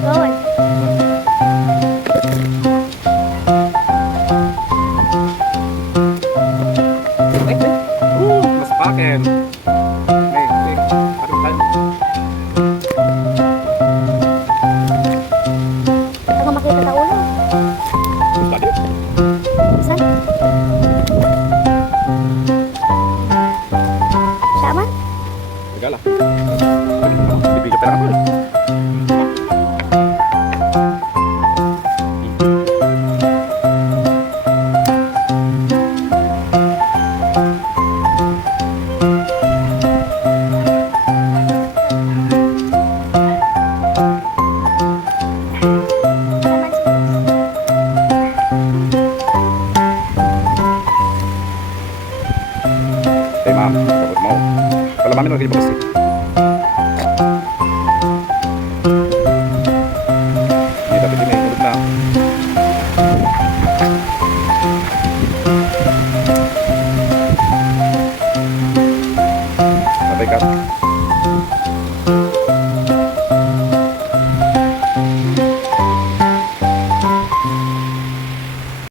Doon. Mas pakin. Ito nga makita sa ulo. Saan? Siya man? Regala. Bibigyan pera ako. Hey ma'am, takot mo. Palamamin mo rin yung bagasi. Hindi dapat din eh, ulog na. Sabay ka.